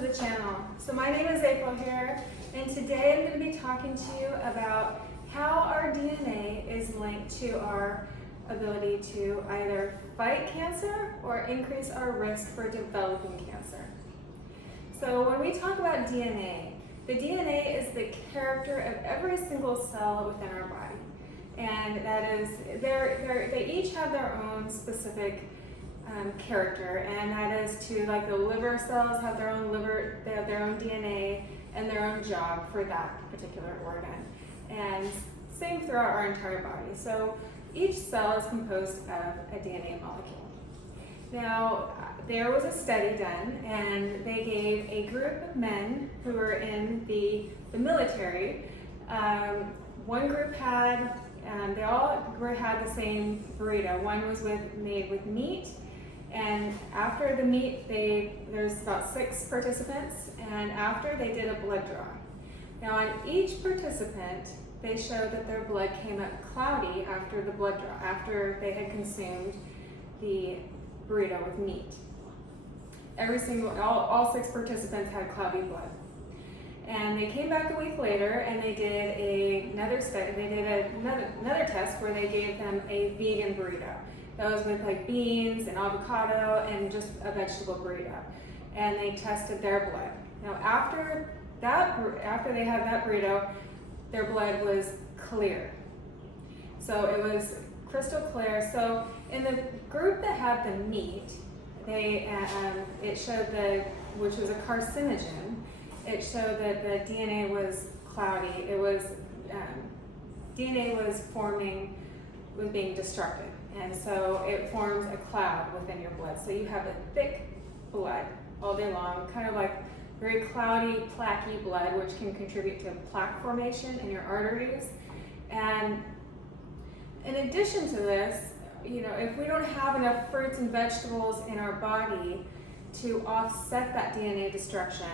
to the channel. So my name is April here, and today I'm going to be talking to you about how our DNA is linked to our ability to either fight cancer or increase our risk for developing cancer. So when we talk about DNA, the DNA is the character of every single cell within our body. And that is, they each have their own specific character, and that is to, like, the liver cells have their own liver, they have their own DNA and their own job for that particular organ. And same throughout our entire body. So each cell is composed of a DNA molecule. Now, there was a study done, and they gave a group of men who were in the military. One group had, they all had the same burrito. One was made with meat, and after the meat, there's about 6 participants, and after they did a blood draw. Now, on each participant, they showed that their blood came up cloudy after the blood draw, after they had consumed the burrito with meat. All 6 participants had cloudy blood. And they came back a week later and they did another study. They did another test where they gave them a vegan burrito. That was with, like, beans and avocado and just a vegetable burrito. And they tested their blood. Now after they had that burrito, their blood was clear. So it was crystal clear. So in the group that had the meat, it showed which was a carcinogen. It showed that the DNA was cloudy. It was DNA was being destructed, and so it forms a cloud within your blood. So you have a thick blood all day long, kind of like very cloudy, plaquey blood, which can contribute to plaque formation in your arteries. And in addition to this, if we don't have enough fruits and vegetables in our body to offset that DNA destruction,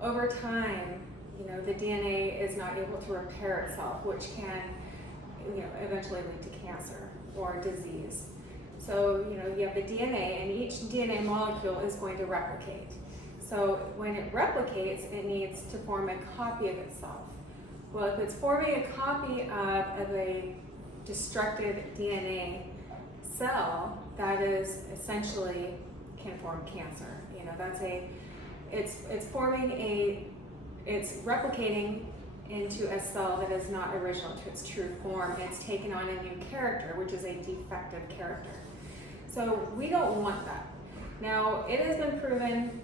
over time, the DNA is not able to repair itself, which can, eventually lead to cancer or disease. So, you have the DNA, and each DNA molecule is going to replicate. So when it replicates, it needs to form a copy of itself. Well, if it's forming a copy of a destructed DNA cell, that is essentially can form cancer. It's replicating into a cell that is not original to its true form. It's taken on a new character, which is a defective character. So we don't want that. Now, it has been proven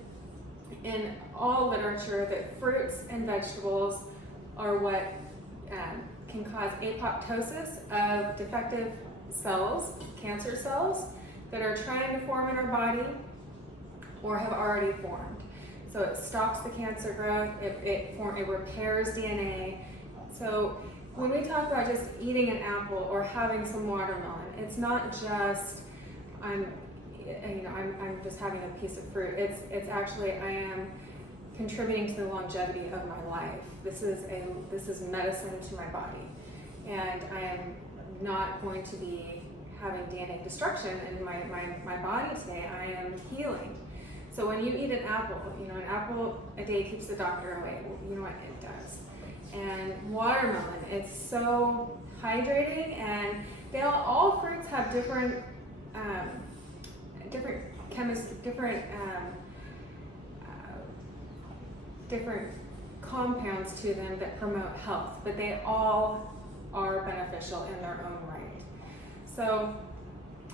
in all literature that fruits and vegetables are what can cause apoptosis of defective cells, cancer cells, that are trying to form in our body or have already formed. So it stops the cancer growth, it repairs DNA. So when we talk about just eating an apple or having some watermelon, it's not just I'm just having a piece of fruit. It's actually I am contributing to the longevity of my life. This is medicine to my body, and I am not going to be having DNA destruction in my body today. I am healing. So when you eat an apple, an apple a day keeps the doctor away. Well, you know what it does. And watermelon, it's so hydrating, and all fruits have different compounds to them that promote health, but they all are beneficial in their own right. So,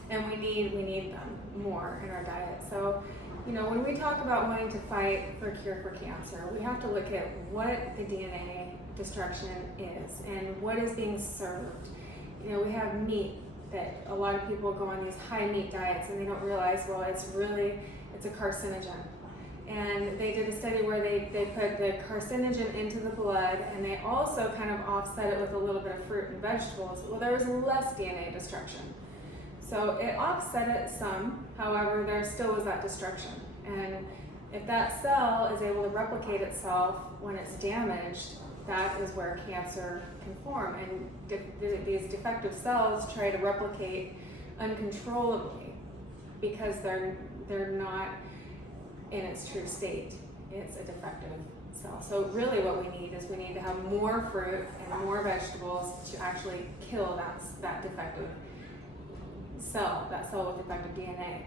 and we need them more in our diet. So, when we talk about wanting to fight for a cure for cancer, we have to look at what the DNA destruction is and what is being served. We have meat that a lot of people go on these high meat diets and they don't realize, well, it's a carcinogen. And they did a study where they put the carcinogen into the blood, and they also kind of offset it with a little bit of fruit and vegetables. Well, there was less DNA destruction. So it offset it some, however, there still was that destruction. And if that cell is able to replicate itself when it's damaged, that is where cancer can form. And these defective cells try to replicate uncontrollably because they're not in its true state. it's a defective cell. So really what we need is we need to have more fruit and more vegetables to actually kill that defective cell, that cell with defective DNA.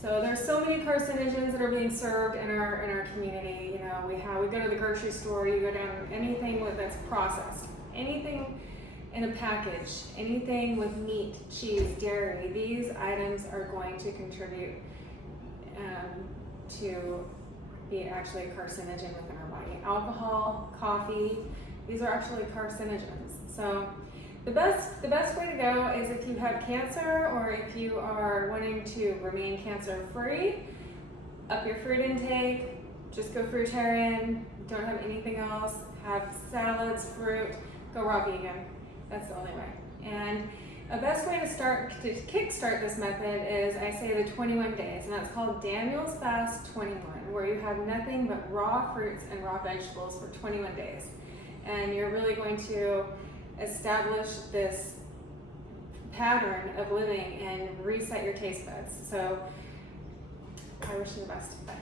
So there's so many carcinogens that are being served in our community. You know, we go to the grocery store, you go down, anything that's processed, anything in a package, anything with meat, cheese, dairy, these items are going to contribute to be actually a carcinogen within our body. Alcohol, coffee, these are actually carcinogens. So the best way to go is if you have cancer or if you are wanting to remain cancer-free, up your fruit intake, just go fruitarian, don't have anything else, have salads, fruit, go raw vegan. That's the only way. And a best way to kickstart this method is, I say, the 21 days, and that's called Daniel's Fast 21, where you have nothing but raw fruits and raw vegetables for 21 days. And you're really going to establish this pattern of living and reset your taste buds. So I wish you the best. Bye.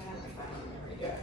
I have my phone. There we go.